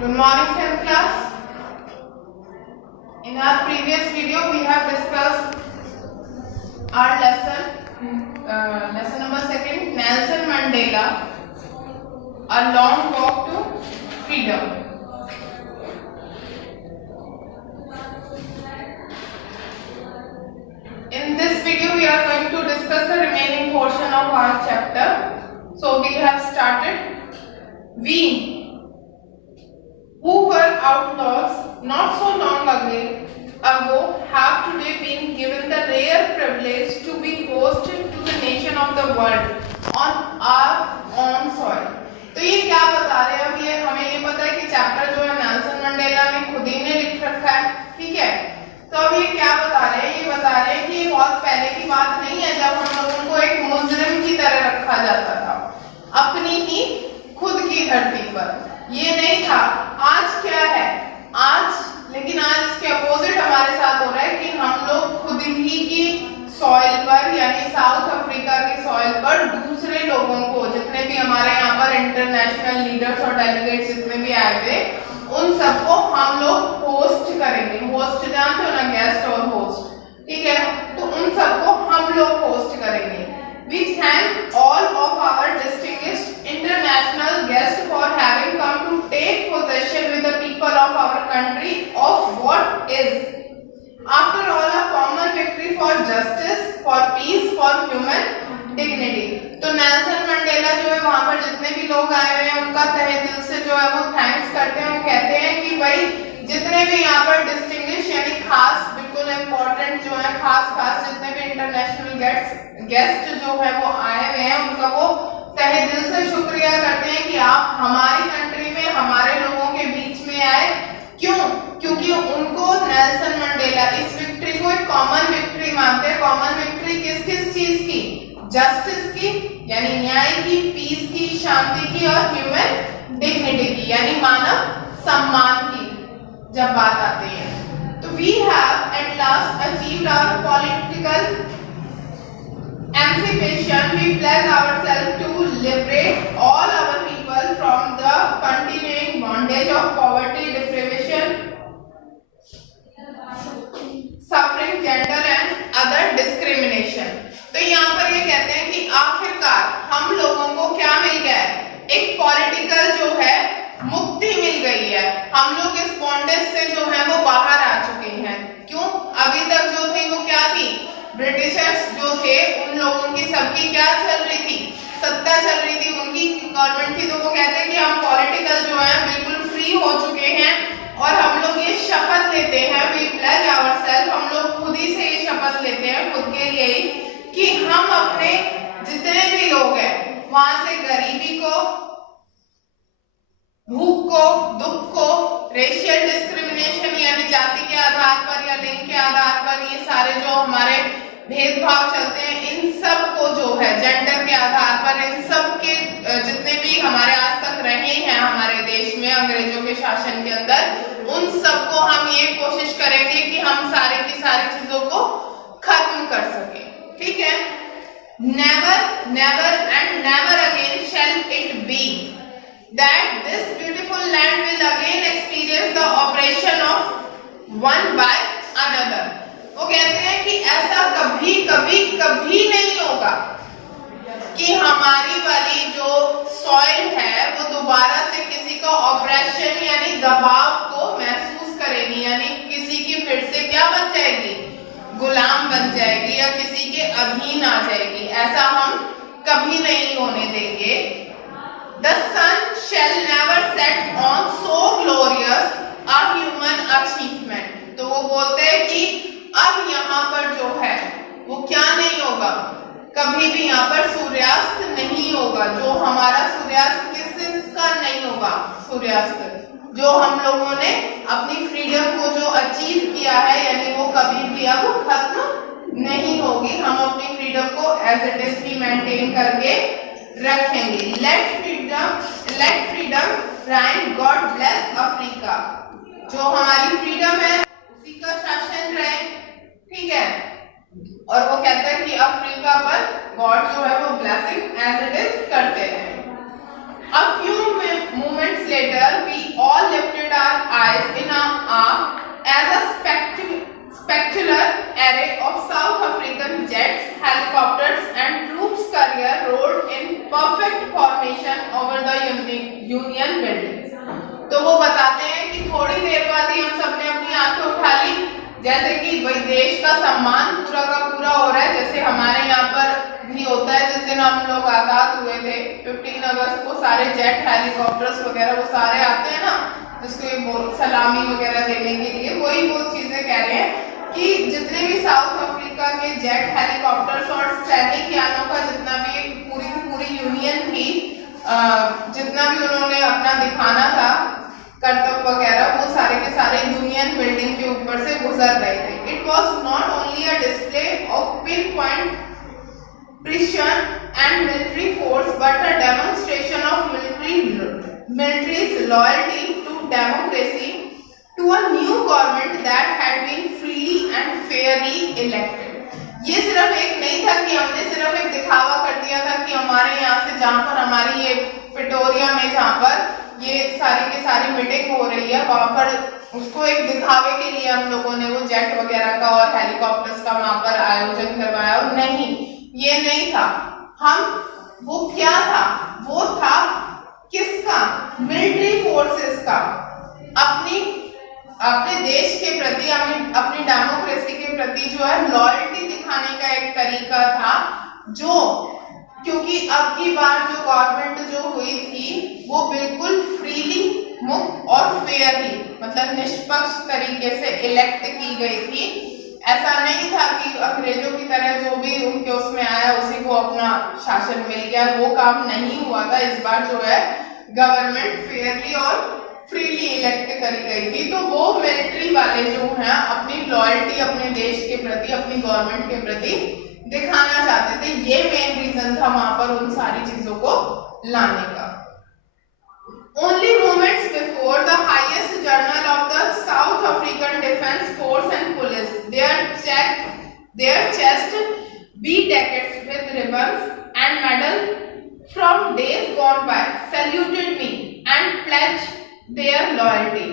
Good morning, 10th class. In our previous video, we have discussed our lesson number 2, Nelson Mandela, A Long Walk to Freedom. In this video, we are going to discuss the remaining portion of our chapter. So we have started. We who were outlaws not so long ago have today been given the rare privilege to be hosted to the nation of the world on our own soil. तो ये क्या बता रहे हैं? अब ये हमें ये पता है कि चैप्टर जो है नेल्सन मंडेला ने खुद ही ने लिख रखा है, ठीक है। तो अब ये क्या बता रहे हैं? ये बता रहे हैं कि ये बहुत पहले की बात नहीं है जब हम लोगों को एक मुजरिम की तरह रखा जाता था अपनी ही खुद की धरती पर। ये नहीं था। आज क्या है? लेकिन आज इसके अपोजिट हमारे साथ हो रहा है कि हम लोग खुद ही की सॉइल पर यानी साउथ अफ्रीका की सॉइल पर दूसरे लोगों को, जितने भी हमारे यहाँ पर इंटरनेशनल लीडर्स और डेलीगेट्स जितने भी आए थे, उन सबको हम लोग होस्ट करेंगे। होस्ट जानते हो ना, गेस्ट और होस्ट, ठीक है। तो उन सबको हम लोग होस्ट करेंगे। We thank all of our distinguished international guests for having come to take possession with the people of our country of what is, after all, a common victory for justice, for peace, for human dignity. तो Nelson Mandela जो है वहां पर जितने भी लोग आए हुए हैं उनका तहे दिल से जो है वो थैंक्स करते हैं। वो कहते हैं कि भाई जितने भी यहाँ पर डिस्टिंग्विश यानी खास, बिल्कुल इम्पोर्टेंट जो है खास जितने भी इंटरनेशनल गेस्ट जो है वो आए हुए हैं, उनका वो तहे दिल से शुक्रिया करते हैं कि आप हमारी कंट्री में हमारे लोगों के बीच में आए। क्यों? क्योंकि उनको नेल्सन मंडेला इस विक्ट्री को एक कॉमन विक्ट्री मानते हैं। कॉमन विक्ट्री किस चीज की? जस्टिस की यानी न्याय की, पीस की शांति की, और ह्यूमन डिग्निटी की यानी मानव सम्मान की जब बात आती है। तो we have at last achieved our political emancipation. We pledge ourselves to liberate all our people from the continuing bondage of poverty, deprivation, suffering, gender and other discrimination. तो यहाँ पर ये कहते हैं कि आखिरकार हम लोगों को क्या मिल गया है? एक पॉलिटिकल जो है मुक्ति मिल गई है। हम लोग इस बॉन्डेज से जो है वो बाहर आ चुके हैं। क्यों? अभी तक जो थी वो क्या थी? ब्रिटिशर्स जो थे उन लोगों की सबकी क्या चल रही थी? सत्ता चल रही थी, उनकी गवर्नमेंट थी। तो वो कहते हैं कि हम पॉलिटिकल जो है बिल्कुल फ्री हो चुके हैं और हम लोग ये शपथ लेते हैं, वी प्लेज आवरसेल्फ, हम लोग खुद ही से ये शपथ लेते हैं खुद के लिए ही कि हम अपने जितने भी लोग हैं वहां से गरीबी को, भूख को, दुख को, रेशियल डिस्क्रिमिनेशन यानी जाति के आधार पर या लिंग के आधार पर ये सारे जो हमारे भेदभाव चलते हैं, इन सब को जो है जेंडर के आधार पर, इन सब के जितने भी हमारे आज तक रहे हैं हमारे देश में अंग्रेजों के शासन के अंदर, उन सबको हम ये कोशिश करेंगे कि हम सारी की सारी चीजों को खत्म कर सके, ठीक है। Never and never again shall it be that this beautiful land will again experience the oppression of one by another. वो कहते हैं कि ऐसा कभी नहीं होगा कि हमारी वाली जो सॉइल है वो दोबारा से किसी का ऑपरेशन यानी दबाव को महसूस करेगी, यानी किसी की फिर से क्या बन जाएगी? गुलाम बन जाएगी या किसी के अधीन आ जाएगी। ऐसा हम कभी नहीं होने देंगे। The sun shall never set on so glorious a human achievement. तो वो बोलते हैं कि अब यहाँ पर जो है वो क्या नहीं होगा? कभी भी यहाँ पर सूर्यास्त नहीं होगा। जो हमारा सूर्यास्त किसका नहीं होगा? सूर्यास्त जो हम लोगों ने अपनी फ्रीडम को जो अचीव किया है यानी वो कभी भी अब खत्म नहीं होगी। हम अपनी फ्रीडम को एज इट इज ही मेंटेन करके रखेंगे। Let freedom reign, god bless Africa. जो हमारी फ्रीडम है उसी का शासन रहे, ठीक है। और वो कहता है कि अफ्रीका पर गॉड जो है वो ब्लेसिंग एज इट इज करते हैं। A few moments later, we all lifted eyes in as a spectacular array of South African jets, helicopters and troops carrier rolled in perfect formation over the Union buildings. तो वो बताते हैं कि थोड़ी देर बाद ही हम सबने अपनी आंखें उठा ली, जैसे कि भाई देश का सम्मान पूरा का पूरा हो रहा है, जैसे हमारे यहाँ पर भी होता है। जिस दिन हम लोग आजाद हुए थे 15 अगस्त को, सारे जेट हेलीकॉप्टर्स वगैरह वो सारे आते हैं ना, जिसको सलामी वगैरह देने के लिए, वही वो चीजें कह रहे हैं कि जितने भी साउथ अफ्रीका के जेट हेलीकॉप्टर्स और सैनिक यानों का जितना भी पूरी की पूरी यूनियन थी, जितना भी उन्होंने अपना दिखाना था करतब वगैरह, वो सारे के सारे यूनियन बिल्डिंग के ऊपर से गुजर रहे थे। It was not only a display of pin point precision and military force, but a demonstration of military's loyalty to democracy, to a new government that had been freely and fairly elected. ये सिर्फ एक नहीं था कि हमने सिर्फ एक दिखावा कर दिया था कि हमारे यहाँ से जहाँ पर हमारी ये पिटोरिया में जहाँ पर ये सारी की सारी मीटिंग हो रही है, वहाँ पर उसको एक दिखावे के लिए हम लोगों ने वो जेट वगैरह का और हेलीकॉप्टर्स का वहाँ पर आयोजन करवाया, और नहीं, ये नहीं था। वो क्या था? वो था किसका? मिलिट्री फोर्सेस का, अपने देश के प्रति, अपनी डेमोक्रेसी के प्रति जो है लॉयल्टी दिखाने का एक तरीका था, जो क्योंकि अब की बार जो गवर्नमेंट जो हुई थी वो बिल्कुल फ्रीली, मुक्त और फेयरली, मतलब निष्पक्ष तरीके से इलेक्ट की गई थी। ऐसा नहीं था कि अंग्रेजों की तरह जो भी उनके उसमें आया उसी को अपना शासन मिल गया, वो काम नहीं हुआ था। इस बार जो है गवर्नमेंट फेयरली और फ्रीली इलेक्ट करी गई थी। तो वो मिलिट्री वाले जो हैं अपनी लॉयल्टी अपने देश के प्रति, अपनी गवर्नमेंट के प्रति दिखाना चाहते थे। ये मेन रीजन था वहां पर उन सारी चीजों को लाने का। Only moments before, the highest journal of the South African Defence Force and Police, their chest bedecked with ribbons and medals from days gone by, saluted me and pledged their loyalty.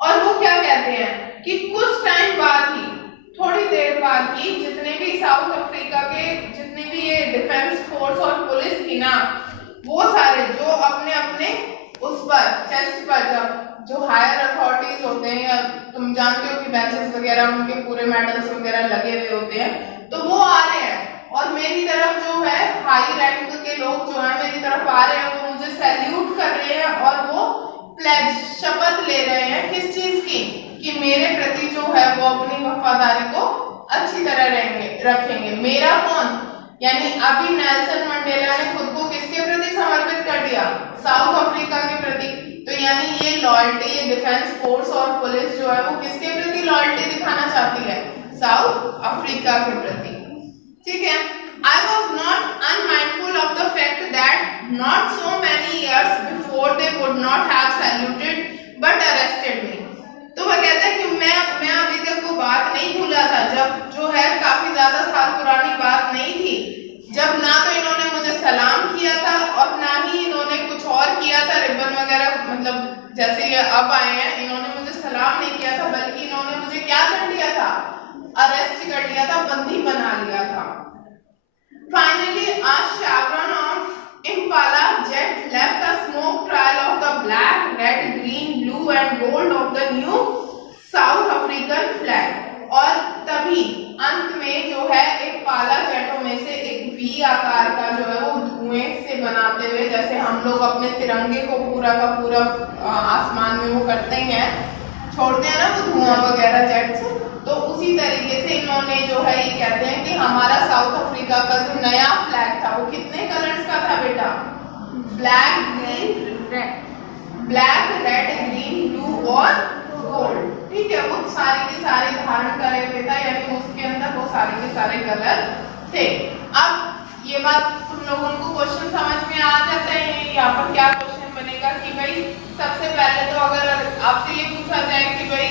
और वो क्या कहते हैं कि कुछ time बाद ही, थोड़ी देर बाद ही, जितने भी साउथ अफ्रीका के जितने भी ये डिफेंस फोर्स और पुलिस थी ना, वो सारे जो अपने अपने उस पर चेस्ट पर, जब जो हायर अथॉरिटीज होते हैं, या तुम जानते हो कि बैचेस वगैरह उनके पूरे मेडल्स वगैरह लगे हुए होते हैं, तो वो आ रहे हैं और मेरी तरफ जो है हाई रैंक के लोग जो है मेरी तरफ आ रहे हैं, वो मुझे सैल्यूट कर रहे हैं और वो प्लेज, शपथ ले रहे हैं किस चीज की, कि मेरे प्रति जो है वो अपनी वफादारी को अच्छी तरह रखेंगे। मेरा कौन? यानी अभी नेल्सन मंडेला ने खुद को किसके प्रति समर्पित कर दिया? साउथ अफ्रीका के प्रति। तो यानी ये लॉयल्टी, ये डिफेंस फोर्स और पुलिस जो है वो किसके प्रति लॉयल्टी दिखाना चाहती है? साउथ अफ्रीका के प्रति। ठीक है। I was not unmindful of the fact that not so many years before they would not have saluted but arrested me. तो वह कहता है कि मैं अभी तक वो बात नहीं भूला था, जब जो है काफी ज्यादा साल पुरानी बात नहीं थी, जब ना तो इन्होंने मुझे सलाम किया था और ना ही इन्होंने कुछ और किया था, रिबन वगैरह, मतलब जैसे ये अब आए हैं, इन्होंने मुझे सलाम नहीं किया था, बल्कि इन्होंने मुझे क्या कर लिया था? अरेस्ट कर लिया था, बंदी बना लिया था। Finally, a chevron of Impala jet left a smoke trail of the black, red, green, blue and gold of the new South African flag. और तभी अंत में जो है एक पाला जेटों में से एक वी आकार का जो है वो धुएं से बनाते हुए, जैसे हम लोग अपने तिरंगे को पूरा का पूरा आसमान में वो करते हैं, छोड़ते हैं ना वो धुआं वगैरह जेट से, तो उसी तरीके से इन्होंने जो है ये कहते हैं कि हमारा साउथ अफ्रीका का जो नया फ्लैग था वो कितने कलर्स का था बेटा? Black, green, red, green, blue और गोल्ड। ठीक है, वो सारे के सारे धारण करे हुए था, यानी उसके अंदर वो सारे के सारे कलर थे। अब ये बात तुम लोगों को क्वेश्चन समझ में आ जाता है। यहाँ पर क्या क्वेश्चन बनेगा कि भाई सबसे पहले तो अगर आपसे ये पूछा जाए कि भाई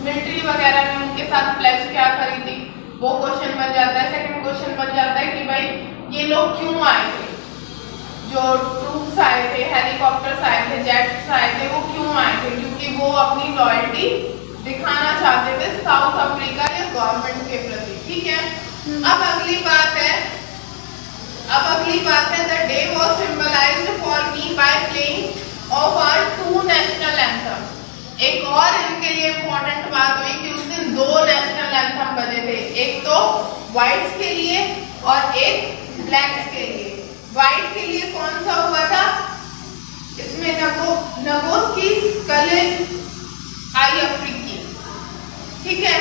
मिलिट्री वगैरह ने उनके साथ प्लेज क्या करी थी, वो क्वेश्चन बन जाता है। सेकंड क्वेश्चन बन जाता है कि भाई ये लोग क्यों आए थे, जो ट्रूप्स आए थे, हेलीकॉप्टर्स आए थे, जेट्स आए थे, वो क्यों आए थे? क्योंकि वो अपनी लॉयल्टी दिखाना चाहते थे साउथ अफ्रीका या गवर्नमेंट के प्रति, ठीक है। अब अगली बात है the day was symbolised for me by playing of our two national anthem. एक और इनके लिए इम्पोर्टेंट बात हुई कि उस दिन दो नेशनल एंथम बजे थे, एक तो व्हाइट्स के लिए और एक ब्लैक्स के लिए। व्हाइट के लिए कौन सा हुआ था, इसमें नगोस्की कले आई अफ्रीकी, ठीक है,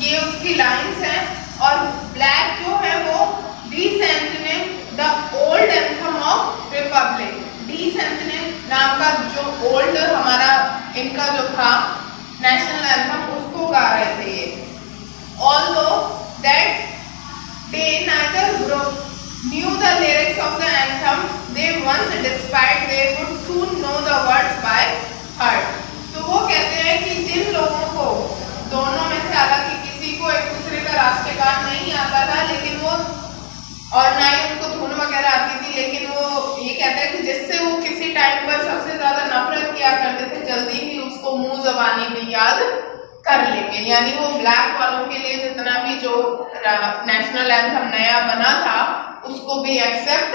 ये उसकी लाइंस हैं। और ब्लैक जो है वो डी सेंटिने the old anthem of republic, डी सेंटिने नाम का जो ओल्ड हमारा इनका जो था नेशनल एंथम उसको गा रहे थे ये। Although that they neither group knew the lyrics of the anthem, they once despite they would soon know the words by heart। तो वो कहते हैं कि जिन लोगों को दोनों में से हालांकि किसी को एक दूसरे का राष्ट्रगान नहीं आता था, लेकिन वो और ना ही उनको धुन वगैरह आती थी, लेकिन वो ये कहते हैं कि जिससे वो किसी टाइम पर सबसे ज्यादा नफरत किया करते थे, जल्दी ही उसको मुंह जबानी में याद कर लेंगे। यानी वो ब्लैक वालों के लिए जितना भी जो नेशनल एंथम नया बना था उसको भी एक्सेप्ट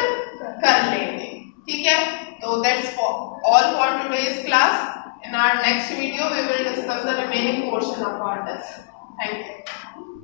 कर लेंगे, ठीक है। तो that's all for today's class. In our next video we will discuss the remaining portion of our test. Thank you.